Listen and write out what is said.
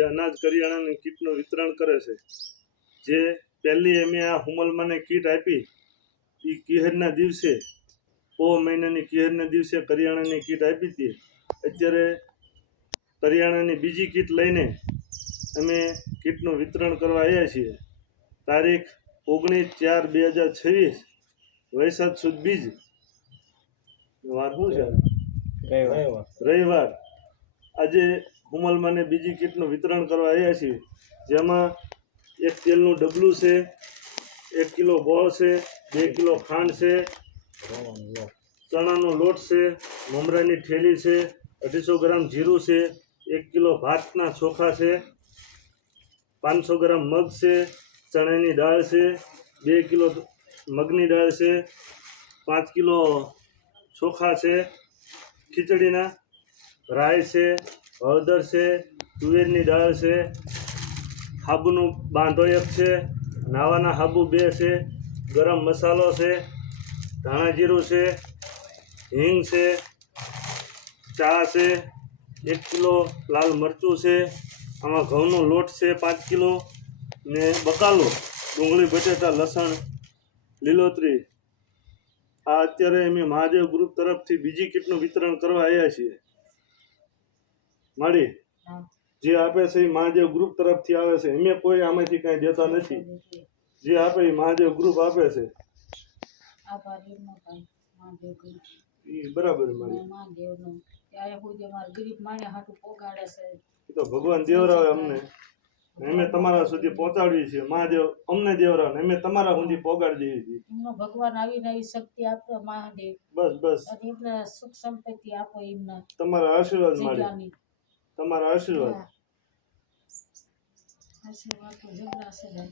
જે અનાજ કરિયાણાની કીટનું વિતરણ કરે છે. જે પહેલી અમે આ હુમલમાને કીટ આપી એ કિહરના દિવસે મહિનાની કિહરના દિવસે કરિયાણાની કીટ આપી હતી. અત્યારે કરિયાણાની બીજી કીટ લઈને અમે કીટનું વિતરણ કરવા આવ્યા છીએ. તારીખ 19/4/2026 વૈશાખ સુદ બીજ વાર શું છે રવિવાર. આજે હુમલમાને બીજી કીટનું વિતરણ કરવા આવ્યા છીએ. જેમાં 1 તેલનું ડબલું છે, 1 કિલો ગોળ છે, 2 કિલો ખાંડ છે, ચણાનો લોટ છે, મમરાની ઠેલી છે, 250 ગ્રામ જીરું છે, 1 કિલો ભાતના ચોખા છે, 500 ગ્રામ મગ છે, ચણાની દાળ છે, 2 કિલો મગની દાળ છે, 5 કિલો ચોખા છે ખીચડીના, રાઈ છે, હળદર છે, તુવેરની દાળ છે, હાબુનું બાંધો 1 છે, નાવાના હાબુ 2 છે, ગરમ મસાલો છે, ધાણા જીરું છે, હિંગ છે, ચા છે, 1 કિલો લાલ મરચું છે, આમાં ઘઉંનો લોટ છે 5 કિલો ને બકાલો, ડુંગળી બટેટા લસણ લીલોતરી. આ અત્યારે અમે મહાદેવ ગ્રુપ તરફથી બીજી કીટનું વિતરણ કરવા આવ્યા છીએ. માડી જે આપે છે એ મહાદેવ ગ્રુપ તરફથી આવે છે. અમે કોઈ આમાંથી કાંઈ દેતા નથી. જે આપે એ મહાદેવ ગ્રુપ આપે છે. બરાબર તો ભગવાન દેવરાવે અમને, અમે તમારા સુધી પહોંચાડીએ છીએ. મહાદેવ અમને દેવરાવે, અમે તમારા સુધી પહોંચાડી દઈએ છીએ. ભગવાન આવીને આવી શક્તિ આપે મહાદેવ. બસ એમને સુખ સંપત્તિ આપો. એમને તમારા આશીર્વાદ મળે. તમારા આશીર્વાદ આશીર્વાદ તો જબરા છે.